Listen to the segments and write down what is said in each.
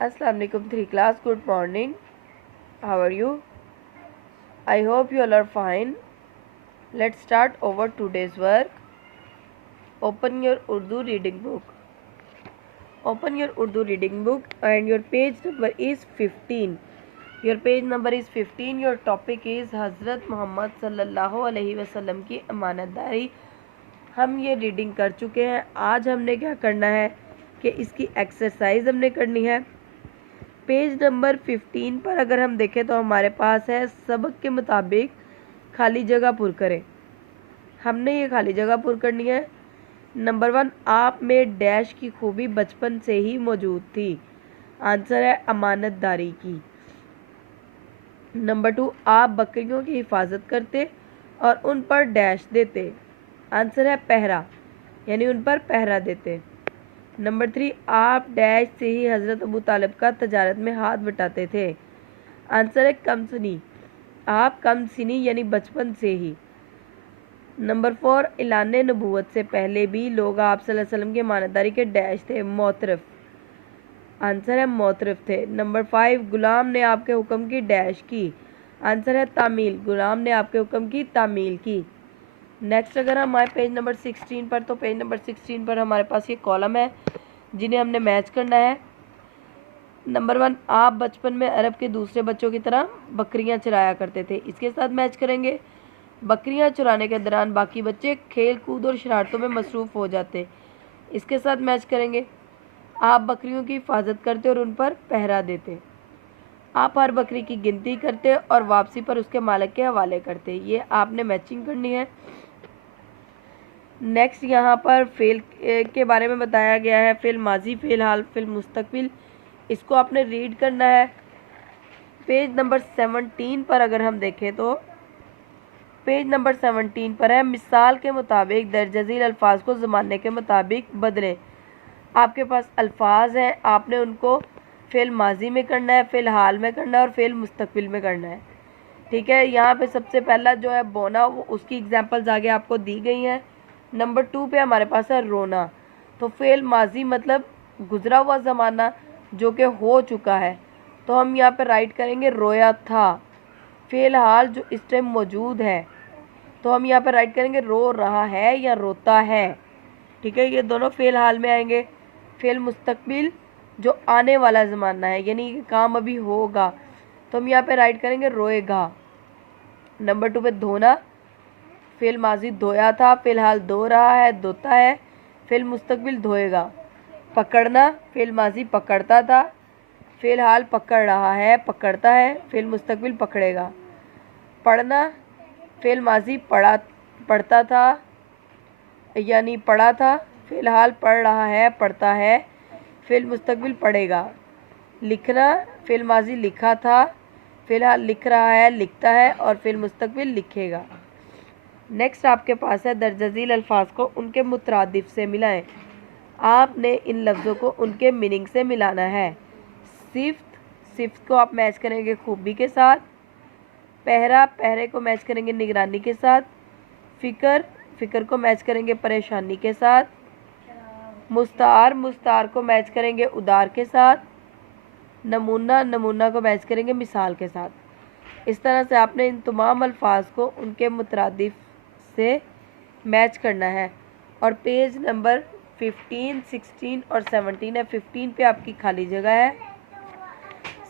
Assalamu alaikum 3 class. Good morning. How are you? I hope you all are fine. Let's start over today's work. Open your Urdu reading book. Open your Urdu reading book and your page number is 15. Your page number is 15. Your topic is हज़रत मोहम्मद सल्लल्लाहु अलैहि वसल्लम की अमानतदारी. हम ये reading कर चुके हैं. आज हमने क्या करना है कि इसकी एक्सरसाइज हमने करनी है. पेज नंबर 15 पर अगर हम देखें तो हमारे पास है सबक के मुताबिक खाली जगह पुर करें. हमने ये खाली जगह पुर करनी है. नंबर 1, आप में डैश की खूबी बचपन से ही मौजूद थी. आंसर है अमानतदारी की. नंबर 2, आप बकरियों की हिफाजत करते और उन पर डैश देते. आंसर है पहरा, यानी उन पर पहरा देते. नंबर 3, आप डैश से ही हज़रत अबू तालिब का तजारत में हाथ बटाते थे. आंसर है कमसनी, आप कमसनी यानी बचपन से ही. नंबर 4, ऐलान नबूवत से पहले भी लोग आप सल्लल्लाहु अलैहि वसल्लम के मानदारी के डैश थे, मोतरफ. आंसर है मोतरफ थे. नंबर 5, गुलाम ने आपके हुक्म की डैश की. आंसर है तामील, गुलाम ने आपके हुक्म की तामील की. नेक्स्ट अगर हम आए पेज नंबर 16 पर, तो पेज नंबर 16 पर हमारे पास ये कॉलम है जिन्हें हमने मैच करना है. नंबर 1, आप बचपन में अरब के दूसरे बच्चों की तरह बकरियां चराया करते थे. इसके साथ मैच करेंगे. बकरियां चुराने के दौरान बाकी बच्चे खेल कूद और शरारतों में मसरूफ़ हो जाते. इसके साथ मैच करेंगे. आप बकरियों की हिफाजत करते और उन पर पहरा देते. आप हर बकरी की गिनती करते और वापसी पर उसके मालिक के हवाले करते. ये आपने मैचिंग करनी है. नेक्स्ट यहाँ पर फेल के बारे में बताया गया है. फेल माजी, फेल हाल, फेल मुस्तकबिल. इसको आपने रीड करना है. पेज नंबर 17 पर अगर हम देखें तो पेज नंबर 17 पर है मिसाल के मुताबिक दर्जजील अल्फाज को ज़माने के मुताबिक बदलें. आपके पास अल्फाज हैं, आपने उनको फेल माजी में करना है, फेल हाल में करना है और फेल मुस्तकबिल में करना है. ठीक है. यहाँ पे सबसे पहला जो है बोना, वो उसकी एग्जांपल्स आगे आपको दी गई हैं. नंबर 2 पे हमारे पास है रोना. तो फेल माजी मतलब गुजरा हुआ ज़माना जो कि हो चुका है, तो हम यहाँ पे राइट करेंगे रोया था. फेल हाल जो इस टाइम मौजूद है, तो हम यहाँ पे राइट करेंगे रो रहा है या रोता है. ठीक है, ये दोनों फेल हाल में आएंगे. फेल मुस्तकबिल जो आने वाला ज़माना है, यानी कि काम अभी होगा, तो हम यहाँ पे राइट करेंगे रोएगा. नंबर 2 पे धोना. फेल माजी धोया था, फ़िलहाल धो रहा है, धोता है. फेल मुस्तकबिल धोएगा. पकड़ना. फेल माजी पकड़ता था, फ़िलहाल पकड़ रहा है, पकड़ता है. फेल मुस्तकबिल पकड़ेगा. पढ़ना. फेल माजी पढ़ता था यानी पढ़ा था, फ़िलहाल पढ़ रहा है, पढ़ता है. फेल मुस्तकबिल पढ़ेगा. लिखना. फेल माजी लिखा था, फ़िलहाल लिख रहा है, लिखता है और फेल मुस्तकबिल लिखेगा. नेक्स्ट आपके पास है दर्जजील अल्फाज को उनके मुतरादिफ से मिलाएं. आपने इन लफ्ज़ों को उनके मीनिंग से मिलाना है. सिफ्त को आप मैच करेंगे खूबी के साथ. पहरे को मैच करेंगे निगरानी के साथ. फ़िक्र को मैच करेंगे परेशानी के साथ. मुस्तार को मैच करेंगे उदार के साथ. नमूना को मैच करेंगे मिसाल के साथ. इस तरह से आपने इन तमाम अल्फाज को उनके मुतरादिफ से मैच करना है. और पेज नंबर 15, 16 और 17 है. 15 पे आपकी खाली जगह है,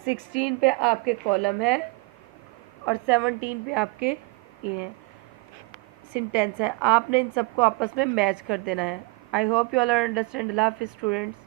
16 पे आपके कॉलम है और 17 पे आपके ये सेंटेंस है. आपने इन सबको आपस में मैच कर देना है. I hope you all understand. अल्लाह हाफिज़ स्टूडेंट्स.